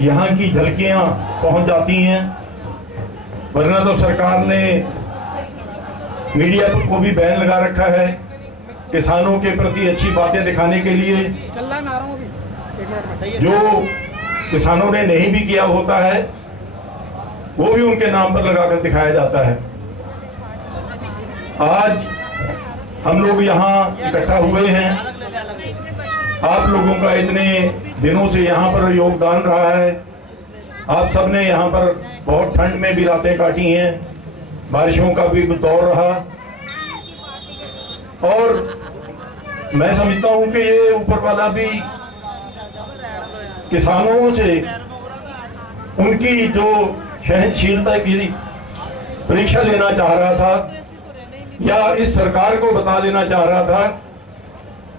यहाँ की झलकियाँ पहुँच जाती हैं, वरना तो सरकार ने मीडिया को भी बैन लगा रखा है किसानों के प्रति अच्छी बातें दिखाने के लिए। जो किसानों ने नहीं भी किया होता है वो भी उनके नाम पर लगाकर दिखाया जाता है। आज हम लोग यहाँ इकट्ठा हुए हैं, आप लोगों का इतने दिनों से यहाँ पर योगदान रहा है। आप सबने यहाँ पर बहुत ठंड में भी रातें काटी हैं, बारिशों का भी दौर रहा, और मैं समझता हूँ कि ये ऊपर वाला भी किसानों से उनकी जो सहनशीलता की परीक्षा लेना चाह रहा था, या इस सरकार को बता देना चाह रहा था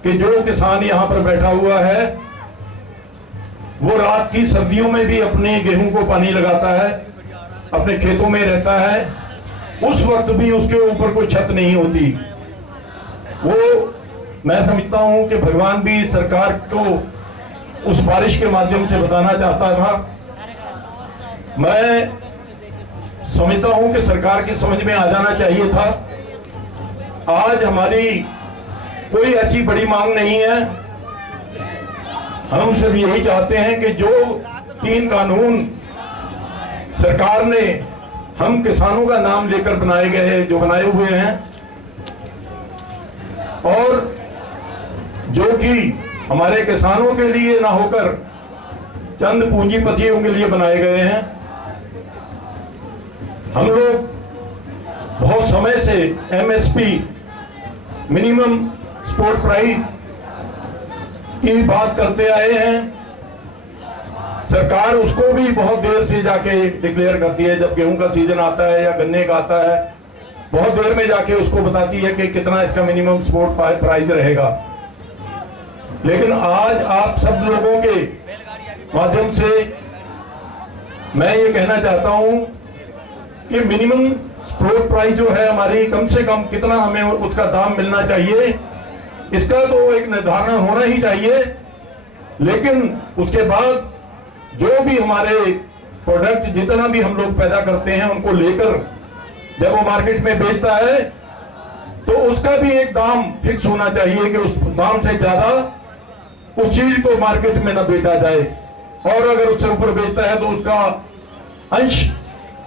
कि जो किसान यहाँ पर बैठा हुआ है वो रात की सर्दियों में भी अपने गेहूं को पानी लगाता है, अपने खेतों में रहता है, उस वक्त भी उसके ऊपर कोई छत नहीं होती। वो मैं समझता हूं कि भगवान भी सरकार को उस बारिश के माध्यम से बताना चाहता था। मैं समझता हूं कि सरकार की समझ में आ जाना चाहिए था। आज हमारी कोई ऐसी बड़ी मांग नहीं है, हम सिर्फ यही चाहते हैं कि जो 3 कानून सरकार ने हम किसानों का नाम लेकर बनाए गए, जो बनाए हुए हैं, और जो कि हमारे किसानों के लिए ना होकर चंद पूंजीपतियों के लिए बनाए गए हैं। हम लोग बहुत समय से एमएसपी, मिनिमम सपोर्ट प्राइस की बात करते आए हैं। सरकार उसको भी बहुत देर से जाके डिक्लेयर करती है, जब गेहूं का सीजन आता है या गन्ने का आता है, बहुत देर में जाके उसको बताती है कि कितना इसका मिनिमम सपोर्ट प्राइस रहेगा। लेकिन आज आप सब लोगों के माध्यम से मैं ये कहना चाहता हूं कि मिनिमम सपोर्ट प्राइस जो है हमारी, कम से कम कितना हमें उसका दाम मिलना चाहिए, इसका तो एक निर्धारण होना ही चाहिए। लेकिन उसके बाद जो भी हमारे प्रोडक्ट, जितना भी हम लोग पैदा करते हैं, उनको लेकर जब वो मार्केट में बेचता है तो उसका भी एक दाम फिक्स होना चाहिए कि उस दाम से ज्यादा उस चीज को मार्केट में न बेचा जाए, और अगर उससे ऊपर बेचता है तो उसका अंश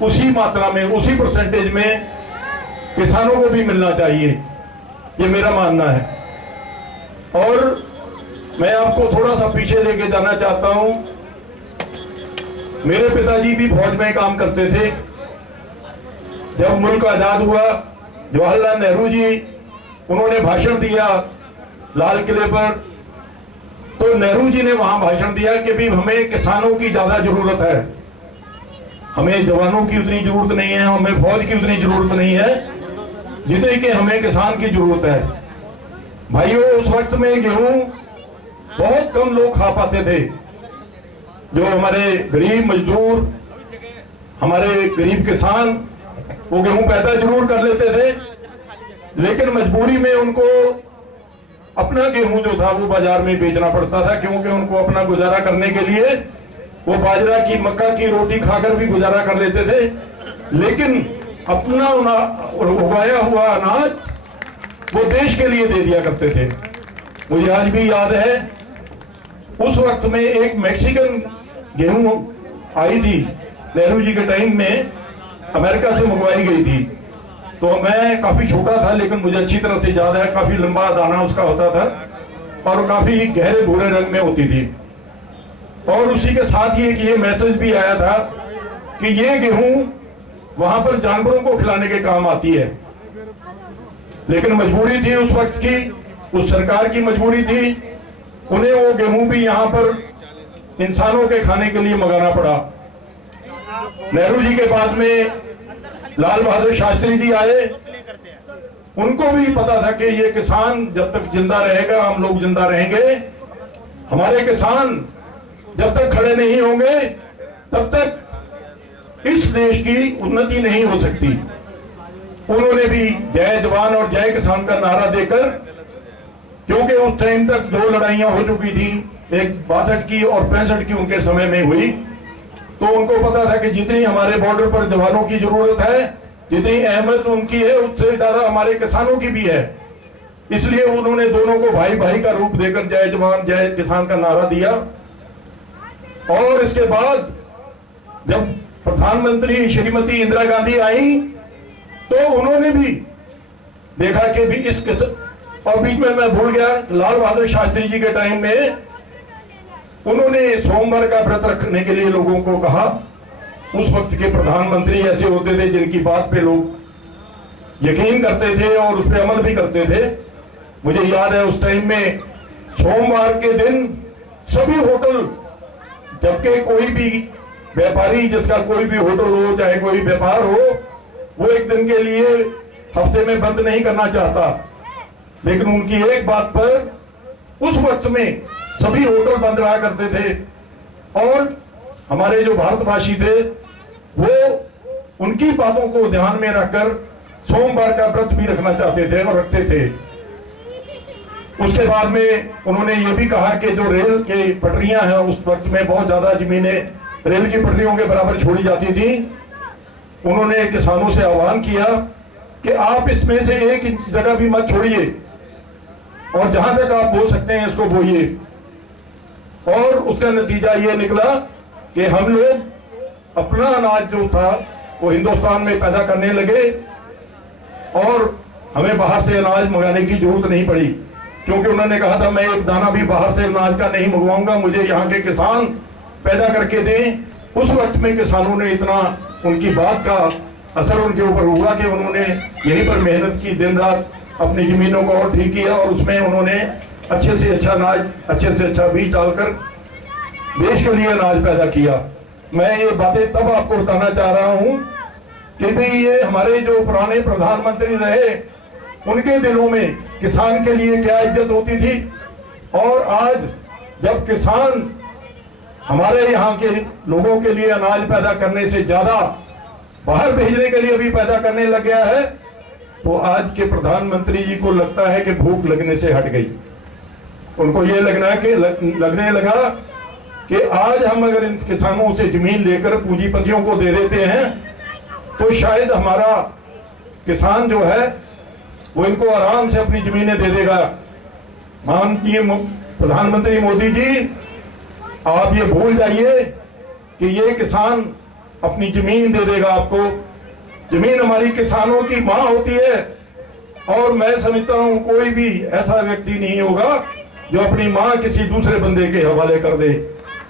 उसी मात्रा में, उसी परसेंटेज में किसानों को भी मिलना चाहिए। ये मेरा मानना है। और मैं आपको थोड़ा सा पीछे लेके जाना चाहता हूं। मेरे पिताजी भी फौज में काम करते थे। जब मुल्क आजाद हुआ, जवाहरलाल नेहरू जी, उन्होंने भाषण दिया लाल किले पर, तो नेहरू जी ने वहां भाषण दिया कि भी हमें किसानों की ज्यादा जरूरत है, हमें जवानों की उतनी जरूरत नहीं है, हमें फौज की उतनी जरूरत नहीं है जितनी कि हमें किसान की जरूरत है। भाइयों, उस वक्त में गेहूं बहुत कम लोग खा पाते थे। जो हमारे गरीब मजदूर, हमारे गरीब किसान, वो गेहूं पैदा जरूर कर लेते थे, लेकिन मजबूरी में उनको अपना गेहूं जो था वो बाजार में बेचना पड़ता था, क्योंकि उनको अपना गुजारा करने के लिए वो बाजरा की, मक्का की रोटी खाकर भी गुजारा कर लेते थे, लेकिन अपना उगाया हुआ अनाज वो देश के लिए दे दिया करते थे। मुझे आज भी याद है, उस वक्त में एक मैक्सिकन गेहूं आई थी, नेहरू जी के टाइम में अमेरिका से मंगवाई गई थी। तो मैं काफी छोटा था, लेकिन मुझे अच्छी तरह से याद है, काफी लंबा दाना उसका होता था और काफी गहरे भूरे रंग में होती थी। और उसी के साथ ही ये मैसेज भी आया था कि ये गेहूं वहां पर जानवरों को खिलाने के काम आती है। लेकिन मजबूरी थी उस वक्त की, उस सरकार की मजबूरी थी, उन्हें वो गेहूं भी यहाँ पर इंसानों के खाने के लिए मंगाना पड़ा। नेहरू जी के बाद में लाल बहादुर शास्त्री जी आए, उनको भी पता था कि ये किसान जब तक जिंदा रहेगा, हम लोग जिंदा रहेंगे, हमारे किसान जब तक खड़े नहीं होंगे तब तक इस देश की उन्नति नहीं हो सकती। उन्होंने भी जय जवान और जय किसान का नारा देकर, क्योंकि उस टाइम तक 2 लड़ाइयां हो चुकी थी, एक 62 की और 65 की उनके समय में हुई, तो उनको पता था कि जितनी हमारे बॉर्डर पर जवानों की जरूरत है, जितनी अहमियत उनकी है, उससे ज्यादा हमारे किसानों की भी है। इसलिए उन्होंने दोनों को भाई भाई का रूप देकर जय जवान जय किसान का नारा दिया। और इसके बाद जब प्रधानमंत्री श्रीमती इंदिरा गांधी आई तो उन्होंने भी देखा कि भी और बीच में मैं भूल गया, लाल बहादुर शास्त्री जी के टाइम में उन्होंने सोमवार का व्रत रखने के लिए लोगों को कहा। उस वक्त के प्रधानमंत्री ऐसे होते थे जिनकी बात पे लोग यकीन करते थे और उस पर अमल भी करते थे। मुझे याद है उस टाइम में सोमवार के दिन सभी होटल, जबकि कोई भी व्यापारी जिसका कोई भी होटल हो चाहे कोई व्यापार हो, वो एक दिन के लिए हफ्ते में बंद नहीं करना चाहता, लेकिन उनकी एक बात पर उस वक्त में सभी होटल बंद रहा करते थे। और हमारे जो भारतवासी थे वो उनकी बातों को ध्यान में रखकर सोमवार का व्रत भी रखना चाहते थे और रखते थे। उसके बाद में उन्होंने ये भी कहा कि जो रेल के पटरियां हैं, उस वक्त में बहुत ज्यादा जमीनें रेल की पटरियों के बराबर छोड़ी जाती थी। उन्होंने किसानों से आह्वान किया कि आप इसमें से एक इंच जगह भी मत छोड़िए और जहां तक आप बो सकते हैं इसको बोइए। और उसका नतीजा ये निकला कि हम लोग अपना अनाज जो था वो हिंदुस्तान में पैदा करने लगे और हमें बाहर से अनाज मंगाने की जरूरत नहीं पड़ी, क्योंकि उन्होंने कहा था मैं एक दाना भी बाहर से अनाज का नहीं मंगवाऊंगा, मुझे यहाँ के किसान पैदा करके दें। उस वक्त में किसानों ने इतना, उनकी बात का असर उनके ऊपर हुआ कि उन्होंने यहीं पर मेहनत की, दिन रात अपनी जमीनों को और ठीक किया और उसमें उन्होंने अच्छे से अच्छा अनाज, अच्छे से अच्छा बीज डालकर देश के लिए अनाज पैदा किया। मैं ये बातें तब आपको बताना चाह रहा हूं कि भाई ये हमारे जो पुराने प्रधानमंत्री रहे, उनके दिलों में किसान के लिए क्या इज्जत होती थी। और आज जब किसान हमारे यहाँ के लोगों के लिए अनाज पैदा करने से ज्यादा बाहर भेजने के लिए भी पैदा करने लग गया है, तो आज के प्रधानमंत्री जी को लगता है कि भूख लगने से हट गई। उनको ये लगने लगा कि आज हम अगर इन किसानों से जमीन लेकर पूंजीपतियों को दे देते हैं तो शायद हमारा किसान जो है वो इनको आराम से अपनी जमीनें दे देगा। माननीय प्रधानमंत्री मोदी जी, आप ये भूल जाइए कि ये किसान अपनी जमीन दे देगा आपको। जमीन हमारी किसानों की मां होती है और मैं समझता हूं कोई भी ऐसा व्यक्ति नहीं होगा जो अपनी मां किसी दूसरे बंदे के हवाले कर दे।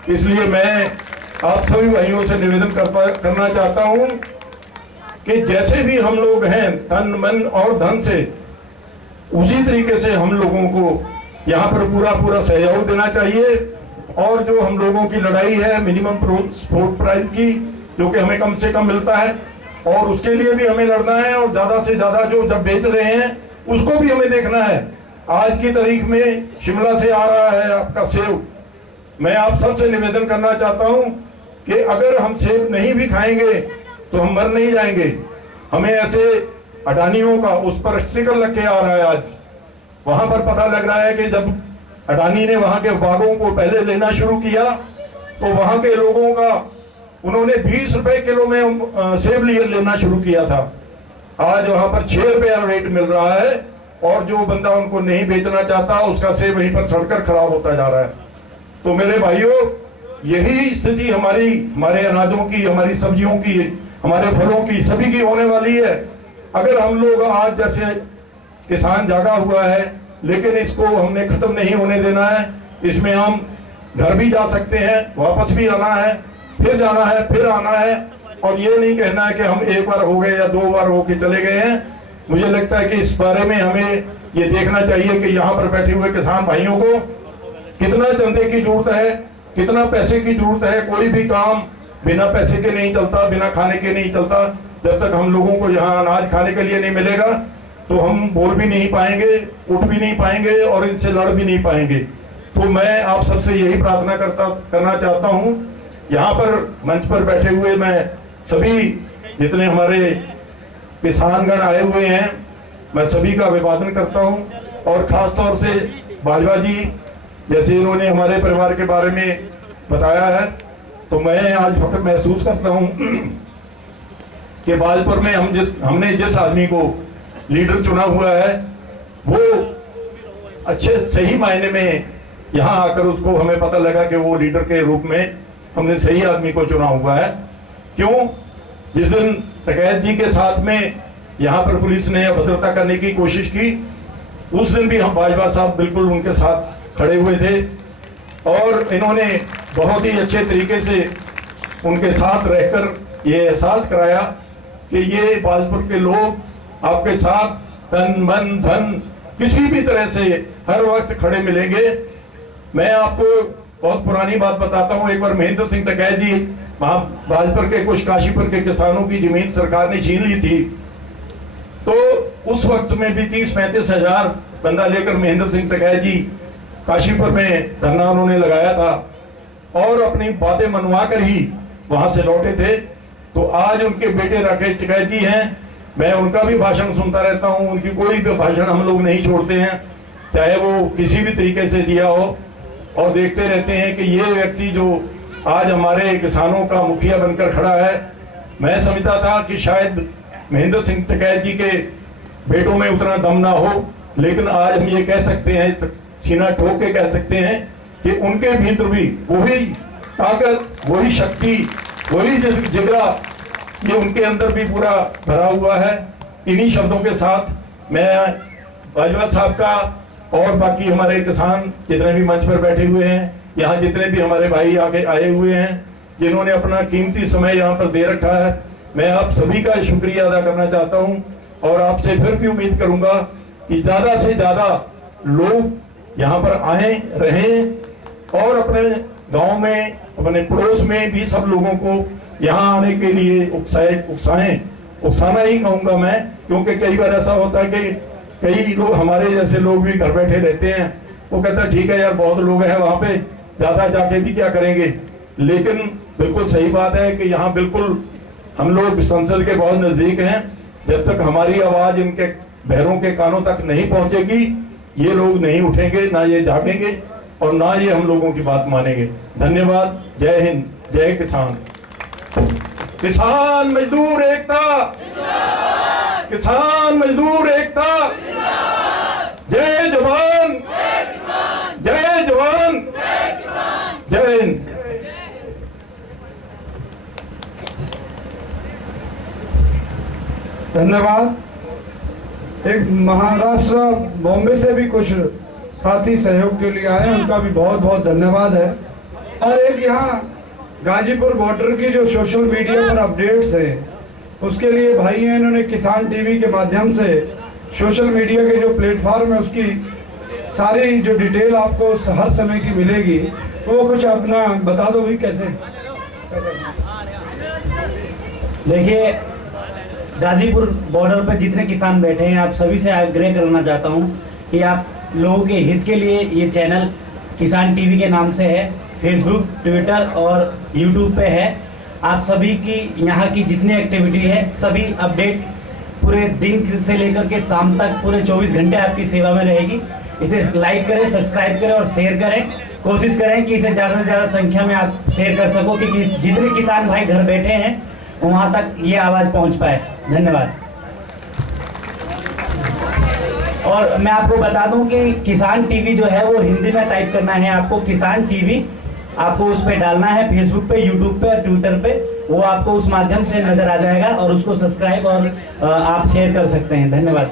इसलिए मैं आप सभी भाइयों से निवेदन करना चाहता हूं कि जैसे भी हम लोग हैं तन मन और धन से, उसी तरीके से हम लोगों को यहाँ पर पूरा सहयोग देना चाहिए। और जो हम लोगों की लड़ाई है मिनिमम सपोर्ट प्राइस की, जो कि हमें कम से कम मिलता है, और उसके लिए भी हमें लड़ना है। और ज्यादा से ज्यादा जो जब बेच रहे हैं उसको भी हमें देखना है। आज की तारीख में शिमला से आ रहा है आपका सेब। मैं आप सबसे निवेदन करना चाहता हूं कि अगर हम सेब नहीं भी खाएंगे तो हम मर नहीं जाएंगे। हमें ऐसे अडानियों का उस पर स्टिकर लग के आ रहा है। आज वहां पर पता लग रहा है कि जब अडानी ने वहां के बागों को पहले लेना शुरू किया तो वहां के लोगों का उन्होंने 20 रुपए किलो में सेब लेना शुरू किया था। आज वहां पर 6 रुपया रेट मिल रहा है और जो बंदा उनको नहीं बेचना चाहता उसका सेब वहीं पर सड़कर खराब होता जा रहा है। तो मेरे भाइयों, यही स्थिति हमारे अनाजों की, हमारी सब्जियों की, हमारे फलों की, सभी की होने वाली है। अगर हम लोग आज जैसे किसान जागा हुआ है, लेकिन इसको हमने खत्म नहीं होने देना है। इसमें हम घर भी जा सकते हैं, वापस भी आना है, फिर जाना है, फिर आना है। और ये नहीं कहना है कि हम एक बार हो गए या 2 बार होके चले गए हैं। मुझे लगता है कि इस बारे में हमें ये देखना चाहिए कि यहाँ पर बैठे हुए किसान भाइयों को कितना चंदे की जरूरत है, कितना पैसे की जरूरत है। कोई भी काम बिना पैसे के नहीं चलता, बिना खाने के नहीं चलता। जब तक हम लोगों को यहाँ अनाज खाने के लिए नहीं मिलेगा तो हम बोल भी नहीं पाएंगे, उठ भी नहीं पाएंगे और इनसे लड़ भी नहीं पाएंगे। तो मैं आप सबसे यही प्रार्थना करना चाहता हूँ। यहाँ पर मंच पर बैठे हुए मैं सभी जितने हमारे किसानगण आए हुए हैं, मैं सभी का अभिवादन करता हूँ। और खास तौर से भाजपा जी, जैसे इन्होंने हमारे परिवार के बारे में बताया है, तो मैं आज फख्र महसूस करता हूं कि बाजपुर में हमने जिस आदमी को लीडर चुना हुआ है वो अच्छे सही मायने में यहाँ आकर उसको हमें पता लगा कि वो लीडर के रूप में हमने सही आदमी को चुना हुआ है। क्यों? जिस दिन टकैत जी के साथ में यहाँ पर पुलिस ने अभद्रता करने की कोशिश की, उस दिन भी हम बाजवा साहब बिल्कुल उनके साथ खड़े हुए थे और इन्होंने बहुत ही अच्छे तरीके से उनके साथ रहकर ये एहसास कराया कि ये बाजपुर के लोग आपके साथ तन मन धन किसी भी तरह से हर वक्त खड़े मिलेंगे। मैं आपको बहुत पुरानी बात बताता हूँ। एक बार महेंद्र सिंह टकैत जी वहां बाजपुर के कुछ काशीपुर के किसानों की जमीन सरकार ने छीन ली थी, तो उस वक्त में भी 30-35 हजार बंदा लेकर महेंद्र सिंह टकैत जी काशीपुर में धरना उन्होंने लगाया था और अपनी बातें मनवा कर ही वहां से लौटे थे। तो आज उनके बेटे राकेश टकैत जी हैं, मैं उनका भी भाषण सुनता रहता हूं, उनकी कोई भी भाषण हम लोग नहीं छोड़ते हैं, चाहे वो किसी भी तरीके से दिया हो, और देखते रहते हैं कि ये व्यक्ति जो आज हमारे किसानों का मुखिया बनकर खड़ा है। मैं समझता था कि शायद महेंद्र सिंह टकैत जी के बेटों में उतना दम ना हो, लेकिन आज हम ये कह सकते हैं, सीना ठोक के कह सकते हैं कि उनके भीतर भी वही ताकत, वही शक्ति, वही जिगरा ये उनके अंदर भी पूरा भरा हुआ है। इन्हीं शब्दों के साथ मैं बाजवा साहब का और बाकी हमारे किसान जितने भी मंच पर बैठे हुए हैं, यहाँ जितने भी हमारे भाई आगे आए हुए हैं, जिन्होंने अपना कीमती समय यहाँ पर दे रखा है, मैं आप सभी का शुक्रिया अदा करना चाहता हूँ और आपसे फिर भी उम्मीद करूंगा कि ज्यादा से ज्यादा लोग यहाँ पर आए रहें और अपने गांव में, अपने पड़ोस में भी सब लोगों को यहाँ आने के लिए उकसाना ही कहूंगा मैं, क्योंकि कई बार ऐसा होता है कि कई लोग हमारे जैसे लोग भी घर बैठे रहते हैं, वो कहता है ठीक है यार बहुत लोग हैं वहां पे, ज्यादा जाके भी क्या करेंगे। लेकिन बिल्कुल सही बात है कि यहाँ बिल्कुल हम लोग संसद के बहुत नजदीक हैं। जब तक हमारी आवाज इनके बहरों के कानों तक नहीं पहुंचेगी, ये लोग नहीं उठेंगे, ना ये जागेंगे और ना ये हम लोगों की बात मानेंगे। धन्यवाद। जय हिंद, जय किसान। किसान मजदूर एकता, किसान मजदूर एकता, जय जवान, जय जवान, जय हिंद। धन्यवाद। एक महाराष्ट्र बॉम्बे से भी कुछ साथी सहयोग के लिए आए, उनका भी बहुत बहुत धन्यवाद है। और एक यहाँ गाजीपुर बॉर्डर की जो सोशल मीडिया पर अपडेट्स हैं, उसके लिए भाई हैं, इन्होंने किसान टीवी के माध्यम से सोशल मीडिया के जो प्लेटफॉर्म है उसकी सारी जो डिटेल आपको हर समय की मिलेगी, तो वो कुछ अपना बता दो भी कैसे। देखिए, गाजीपुर बॉर्डर पर जितने किसान बैठे हैं, आप सभी से आग्रह करना चाहता हूं कि आप लोगों के हित के लिए ये चैनल किसान टीवी के नाम से है, फेसबुक, ट्विटर और यूट्यूब पे है। आप सभी की यहाँ की जितनी एक्टिविटी है, सभी अपडेट पूरे दिन से लेकर के शाम तक पूरे 24 घंटे आपकी सेवा में रहेगी। इसे लाइक करें, सब्सक्राइब करें और शेयर करें। कोशिश करें कि इसे ज़्यादा से ज़्यादा संख्या में आप शेयर कर सको कि जितने किसान भाई घर बैठे हैं वहाँ तक ये आवाज़ पहुँच पाए। धन्यवाद। और मैं आपको बता दूं कि किसान टीवी जो है वो हिंदी में टाइप करना है आपको, किसान टीवी आपको उस पर डालना है, फेसबुक पे, यूट्यूब पे और ट्विटर पे, वो आपको उस माध्यम से नजर आ जाएगा और उसको सब्सक्राइब और आप शेयर कर सकते हैं। धन्यवाद।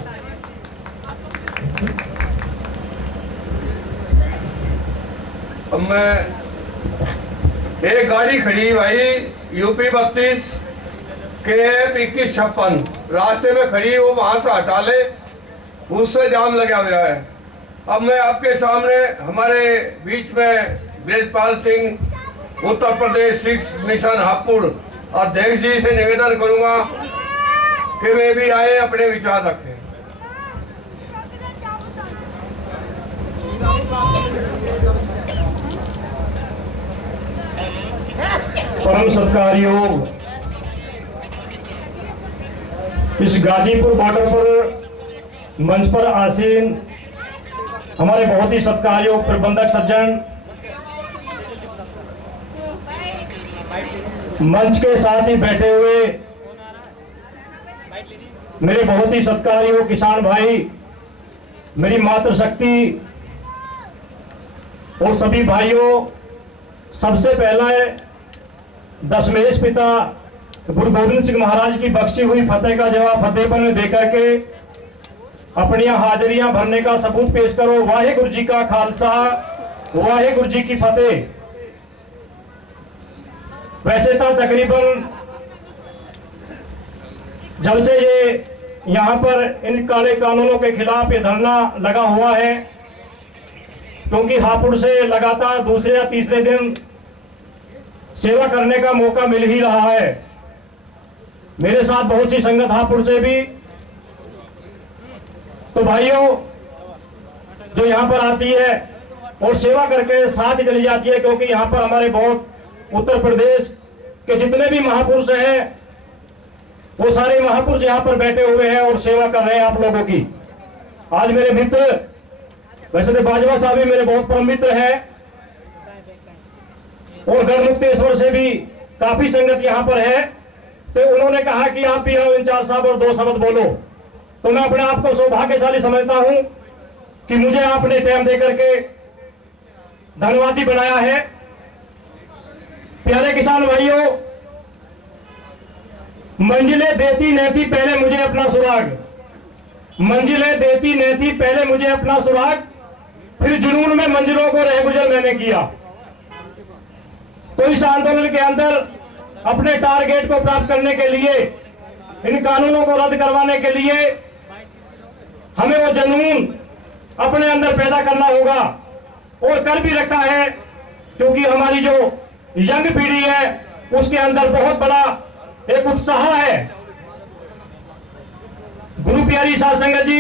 अब मैं एक गाड़ी खड़ी भाई यूपी 32 KF 2156 रास्ते में खड़ी, वो वहां से हटा ले, उससे जाम लगा हुआ है। अब मैं आपके सामने हमारे बीच में ब्रजपाल सिंह उत्तर प्रदेश 6 मिशन हापुड़ अध्यक्ष जी से निवेदन करूंगा कि वे भी आए, अपने विचार रखें। परम सत्कारयोग इस गाजीपुर बॉर्डर पर मंच पर आसीन हमारे बहुत ही सत्कारयोग प्रबंधक सज्जन मंच के साथ ही बैठे हुए मेरे बहुत ही सत्कार्य किसान भाई, मेरी मातृशक्ति और सभी भाइयों, सबसे पहला है दशमेश पिता गुरु गोविंद सिंह महाराज की बख्शी हुई फतेह का जवाब फतेहपुर में देकर के अपनी हाजिरियां भरने का सबूत पेश करो। वाहेगुरु जी का खालसा, वाहेगुरु जी की फतेह। वैसे तो तकरीबन जब से ये यहाँ पर इन काले कानूनों के खिलाफ ये धरना लगा हुआ है, क्योंकि हापुड़ से लगातार दूसरे या तीसरे दिन सेवा करने का मौका मिल ही रहा है। मेरे साथ बहुत सी संगत हापुड़ से भी, तो भाइयों जो यहाँ पर आती है और सेवा करके साथ ही चली जाती है, क्योंकि यहाँ पर हमारे बहुत उत्तर प्रदेश के जितने भी महापुरुष हैं वो सारे महापुरुष यहाँ पर बैठे हुए हैं और सेवा कर रहे हैं आप लोगों की। आज मेरे मित्र, वैसे तो बाजवा साहब भी मेरे बहुत परम मित्र हैं और गढ़मुक्तेश्वर से भी काफी संगत यहाँ पर है, तो उन्होंने कहा कि आप भी आओ इंचार्ज साहब और 2 शब्द बोलो। तो मैं अपने आप को सौभाग्यशाली समझता हूं कि मुझे आपने टाइम देकर के धन्यवादी बनाया है। प्यारे किसान भाइयों, मंजिलें देती नहती पहले मुझे अपना सुराग, मंजिलें देती नहती पहले मुझे अपना सुराग, फिर जुनून में मंजिलों को रह गुजर मैंने किया। तो इस आंदोलन के अंदर अपने टारगेट को प्राप्त करने के लिए, इन कानूनों को रद्द करवाने के लिए हमें वो जुनून अपने अंदर पैदा करना होगा और कर भी रखा है, क्योंकि हमारी जो यंग पीढ़ी है उसके अंदर बहुत बड़ा एक उत्साह है। गुरु प्यारी साध संगत जी,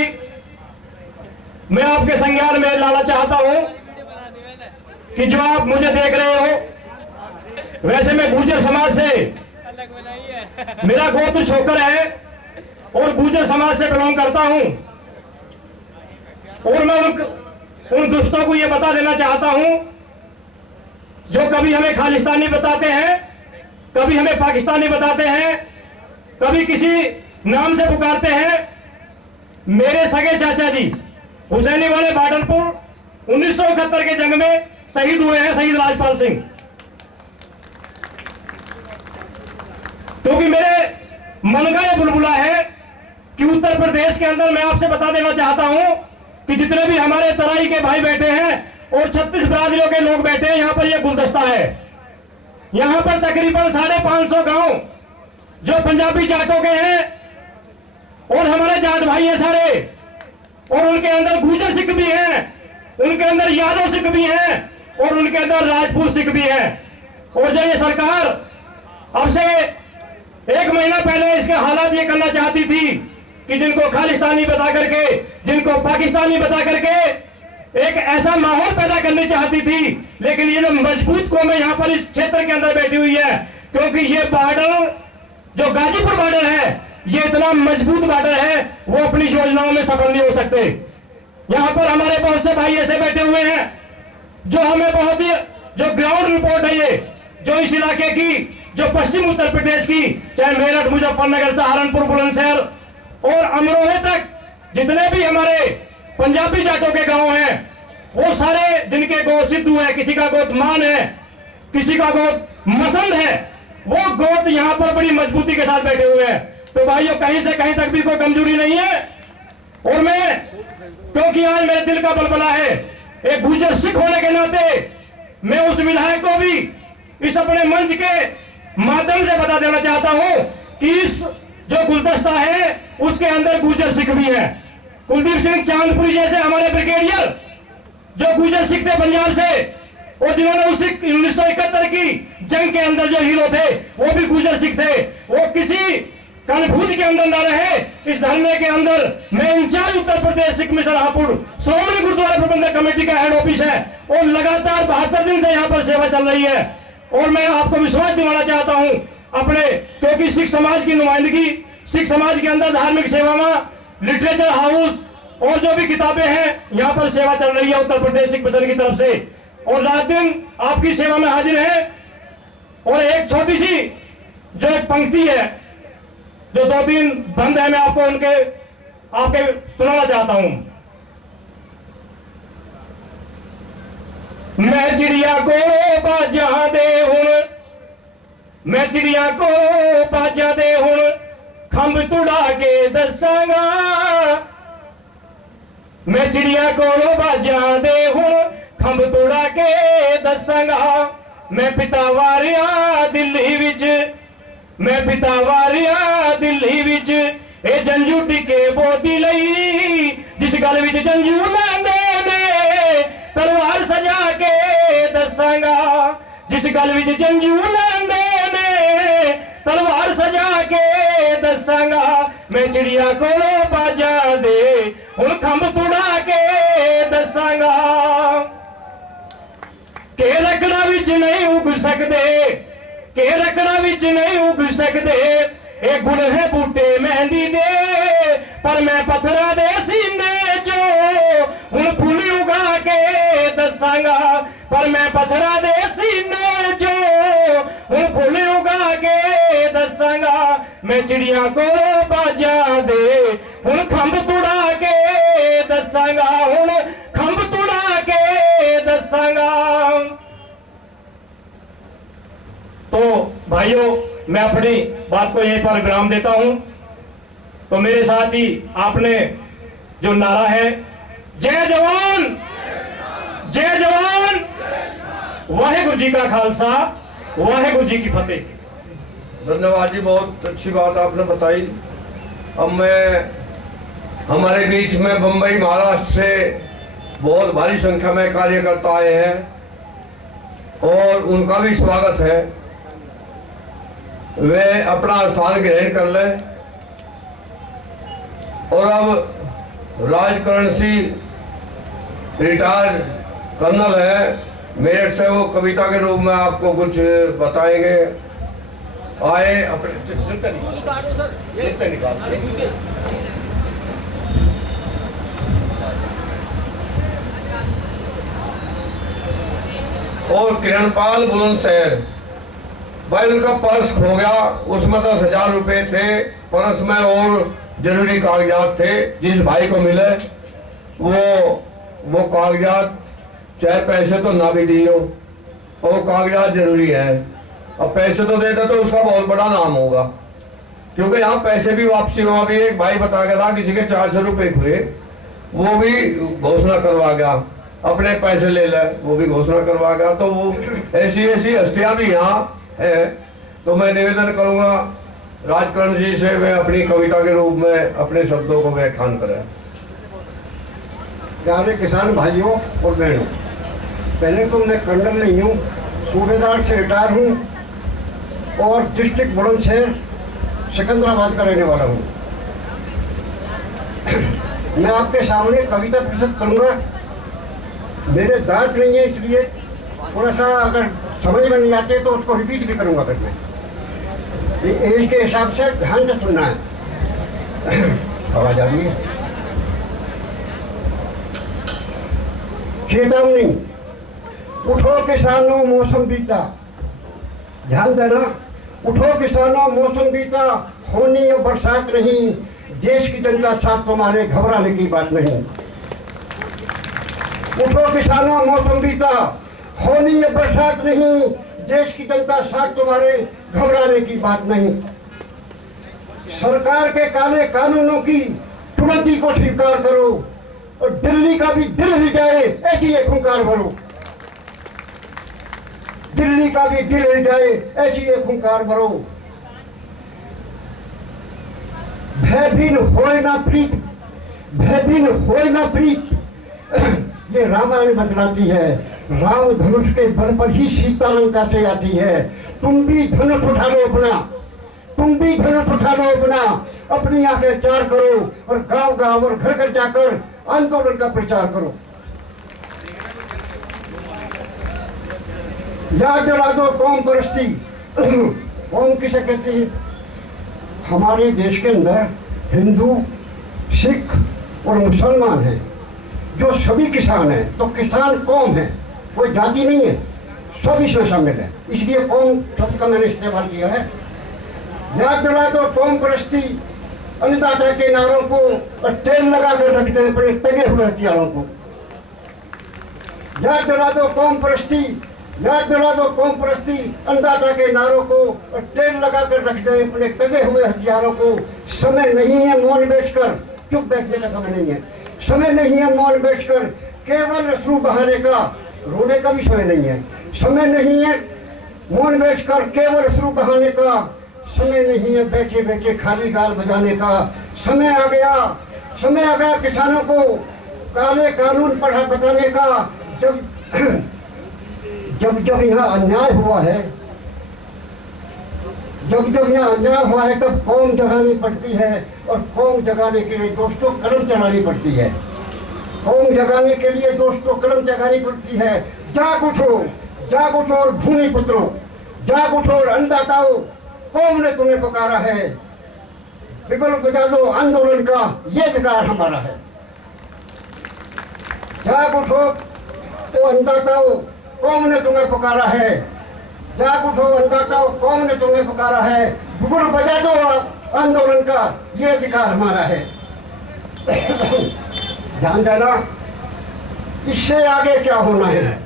मैं आपके संज्ञान में लाना चाहता हूं कि जो आप मुझे देख रहे हो, वैसे मैं गुर्जर समाज से, मेरा गोत्र छोकर है और गुर्जर समाज से बिलोंग करता हूं, और मैं उन दुष्टों को यह बता देना चाहता हूं जो कभी हमें खालिस्तानी बताते हैं, कभी हमें पाकिस्तानी बताते हैं, कभी किसी नाम से पुकारते हैं। मेरे सगे चाचा जी हुसैनी वाले बाडरपुर 1971 के जंग में शहीद हुए हैं, शहीद राजपाल सिंह। क्योंकि मेरे मन का यह बुलबुला है कि उत्तर प्रदेश के अंदर मैं आपसे बता देना चाहता हूं कि जितने भी हमारे तराई के भाई बैठे हैं और 36 बिरादरियों के लोग बैठे हैं, यहां पर यह गुलदस्ता है। यहां पर तकरीबन 550 गांव जो पंजाबी जाटों के हैं और हमारे जाट भाई हैं सारे, और उनके अंदर गुर्जर सिख भी हैं, उनके अंदर यादव सिख भी हैं और उनके अंदर राजपूत सिख भी हैं। और जो ये सरकार अब से 1 महीना पहले इसके हालात ये करना चाहती थी कि जिनको खालिस्तानी बता करके, जिनको पाकिस्तानी बता करके एक ऐसा माहौल पैदा करनी चाहती थी, लेकिन ये जो मजबूत कौमें यहाँ पर इस क्षेत्र के अंदर बैठी हुई है, क्योंकि ये बॉर्डर जो गाजीपुर बॉर्डर है ये इतना मजबूत बॉर्डर है, वो अपनी योजनाओं में सफल नहीं हो सकते। यहाँ पर हमारे बहुत से भाई ऐसे बैठे हुए हैं जो हमें बहुत ही, जो ग्राउंड रिपोर्ट है ये, जो इस इलाके की, जो पश्चिम उत्तर प्रदेश की, चाहे मेरठ, मुजफ्फरनगर, सहारनपुर, बुलंदशहर और अमरोहे तक जितने भी हमारे पंजाबी जाटों के गांव हैं, वो सारे जिनके गोत सिद्धू है, किसी का गोत मान है, किसी का गोत मसंद है, वो गोत यहाँ पर बड़ी मजबूती के साथ बैठे हुए हैं। तो भाइयों, कहीं से कहीं तक भी कोई कमजोरी नहीं है। और मैं, क्योंकि आज मेरे दिल का बलबला है, एक गुर्जर सिख होने के नाते मैं उस विधायक को भी इस अपने मंच के माध्यम से बता देना चाहता हूं कि इस जो गुलदस्ता है उसके अंदर गुर्जर सिख भी है। कुलदीप सिंह चांदपुरी जैसे हमारे ब्रिगेडियर जो गुर्जर सिख थे पंजाब से, और जिन्होंने उस 1971 की जंग के अंदर जो हीरो थे वो भी गुर्जर सिख थे। वो किसी कन्फ्यूज के अंदर ना रहे। इस धरने के अंदर मैं इंचार्ज उत्तर प्रदेश सिख मिशन हापुड़ श्रोमणी गुरुद्वारा प्रबंधक कमेटी का हेड ऑफिस है और लगातार 72 दिन से यहाँ पर सेवा चल रही है। और मैं आपको विश्वास दिलाना चाहता हूँ अपने, क्योंकि सिख समाज की नुमाइंदगी, सिख समाज के अंदर धार्मिक सेवा में लिटरेचर हाउस और जो भी किताबें हैं यहाँ पर सेवा चल रही है उत्तर प्रदेश सिख मिशन की तरफ से, और रात दिन आपकी सेवा में हाजिर है। और एक छोटी सी जो एक पंक्ति है जो 2-3 बंद है, मैं आपको उनके आपके सुनाना चाहता हूं। मैं चिड़िया को बाजा दे हुण, मैं चिड़िया को बाजा दे हुण खंभ तुड़ा के दसांगा, मैं चिड़िया को बाजा दे हुण खंभ तुड़ा के दसांगा, मैं पिता वारिया दिल्ली विच, मैं पिता वारिया दिल्ली विच ए जंजू टिके बोती लई, जिस गल विच जंजू लैंदे ने तलवार सजा के दसांगा, जिस गल विच जंजू लैंदे ने तलवार सजा के दसांगा, मैं चिड़िया को बाजा दे हुण खंभ तुड़ा के दसांगा, के रकड़ा विच नहीं उग सकदे, के रकड़ा विच नहीं उग सकदे ए गुण है बूटे मेहंदी दे, पर मैं पत्थरां दे सीने चो हुण फुल उगा के दसांगा, पर मैं पत्थरां दे सीने चो हुण फुल उगा के दसांगा, मैं चिड़िया को बाजा दे हुण खंभ तुड़ा के दसांगा, हुण खंभ तुड़ा के दसांगा। तो भाइयों, मैं अपनी बात को यहीं पर विराम देता हूं। तो मेरे साथ ही आपने जो नारा है, जय जवान जय जवान, वाहेगुरु जी का खालसा वाहेगुरु जी की फतेह। धन्यवाद जी, बहुत अच्छी बात आपने बताई। अब मैं हमारे बीच में बम्बई महाराष्ट्र से बहुत भारी संख्या में कार्यकर्ता आए हैं और उनका भी स्वागत है, वे अपना स्थान ग्रहण कर लें। और अब राजकरण सिंह रिटायर्ड कर्नल है मेरठ से, वो कविता के रूप में आपको कुछ बताएंगे। आए अपने और किरणपाल बुलंदशहर, भाई उनका पर्स खो गया, उसमें 10,000 रुपए थे पर्स में और जरूरी कागजात थे। जिस भाई को मिले वो कागजात, चाहे पैसे तो ना भी दिए हो, और कागजात जरूरी है। अब पैसे तो देते तो उसका बहुत बड़ा नाम होगा, क्योंकि यहाँ पैसे भी वापसी हुआ। भी एक भाई बता गया था किसी के 400 रुपए हुए, वो भी घोषणा करवा गया, अपने पैसे ले ले, वो भी घोषणा करवा गया। तो वो ऐसी हस्तियां भी यहाँ है। तो मैं निवेदन करूंगा राजकरण जी से, वे अपनी कविता के रूप में अपने शब्दों को व्याख्यान करें। प्यारे किसान भाइयों और बहनों, पहले तो मैं कर्नल नहीं हूँ, सूबेदार से रिटायर हूँ और डिस्ट्रिक्ट बुलंदशहर सिकंदराबाद का रहने वाला हूँ। मैं आपके सामने कविता प्रस्तुत करूँगा। मेरे दांत नहीं है, इसलिए थोड़ा सा अगर समझ में नहीं आते तो उसको रिपीट भी करूँगा। फिर मैं ये एज के हिसाब से ध्यान से सुनना है। आवाज आ रही है? चेतावनी, उठो किसानों मौसम बीता, ध्यान देना, उठो किसानों मौसम बीता, होनी और बरसात नहीं, देश की जनता साथ तुम्हारे, घबराने की बात नहीं। उठो किसानों मौसम बीता, होनी और बरसात नहीं, देश की जनता साथ तुम्हारे, घबराने की बात नहीं। सरकार के काले कानूनों की चुनौती को स्वीकार करो और दिल्ली का भी दिल हिल जाए ऐसी एक हुंकार भरो। दिल्ली का भी दिल हिल जाए ऐसी एक हुंकार भरो। भयभीन होए ना प्रीत, भयभीन होए ना प्रीत, ये रामायण बतलाती है। राम धनुष के बल पर ही सीता लंका से आती है। तुम भी धनुष उठा लो अपना, तुम भी धनुष उठा लो अपना, अपनी आंखें चार करो और गांव गांव और घर घर जाकर आंदोलन का प्रचार करो। याद दिला दो कौम परस्ती। कौम किसे कहते हैं? हमारे देश के अंदर हिंदू, सिख और मुसलमान हैं, जो सभी किसान हैं। तो किसान कौम है, कोई जाति नहीं है। सब इसमें शामिल है, इसलिए कौम शब्द का मैंने इस्तेमाल किया है। याद दिला दो कौम परस्ती अन्नदाता के नारों को और तेल लगा कर रखते हैं अपने टंगे हुए हथियारों को। याद दिला दो कौम परस्ती, याद दिला दो कौम परस्ती अन्नदाता के नारों को और तेल लगा कर रखते हैं अपने टंगे हुए हथियारों को। समय नहीं है मौन बैठकर चुप बैठने का समय नहीं है, समय नहीं है मौन बैठकर केवल अश्रु बहाने का, रोने का भी समय नहीं है। समय नहीं है मौन बैठकर केवल अश्रु बहाने का, समय नहीं है बैठे बैठे खाली गाल बजाने का। समय आ गया, समय आ गया किसानों को काले कानून पढ़ा बताने का। जब जब जब यहाँ अन्याय हुआ है, जब जब यहाँ अन्याय हुआ है तब कौम जगानी पड़ती है, और कौम जगाने के लिए दोस्तों कलम चलानी पड़ती है। कौम जगाने के लिए दोस्तों कलम जगानी पड़ती है। जाग उठो और भूमि पुत्रों, जाग उठो और अन्नदाताओं, कौम ने तुम्हें पुकारा है। बिगुल बजा दो आंदोलन का, ये अधिकार हमारा है। जाग उठो तो अन्नदाताओं, कौम ने तुम्हें पुकारा है। जाग उठो अन्नदाताओं, कौम ने तुम्हें पुकारा है। बिगुल बजा दो आंदोलन का, ये अधिकार हमारा है। ध्यान देना, इससे आगे क्या होना है,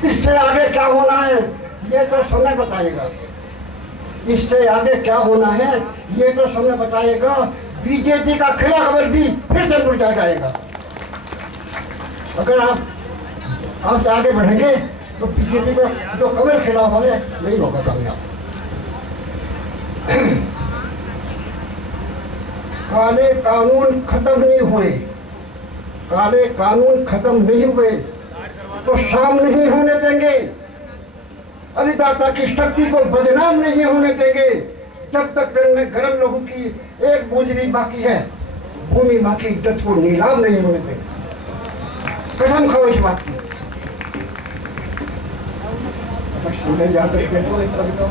इससे आगे क्या होना है ये तो समय बताएगा। इससे आगे क्या होना है ये तो समय बताएगा। बीजेपी का खिला खबर भी फिर से मुरझा जाएगा। अगर आप आगे बढ़ेंगे तो बीजेपी का जो कमल खिलाफ है नहीं होगा कामयाब। काले कानून खत्म नहीं हुए, काले कानून खत्म नहीं हुए तो शाम नहीं होने देंगे। अन्नदाता की शक्ति को बदनाम नहीं होने देंगे। जब तक गरीब लोगों की एक बूंद बाकी है, भूमि माँ की इज्जत को नीलाम नहीं होने देंगे। कसम खाओ इस बात की। सुने जा सकते तो एक कविता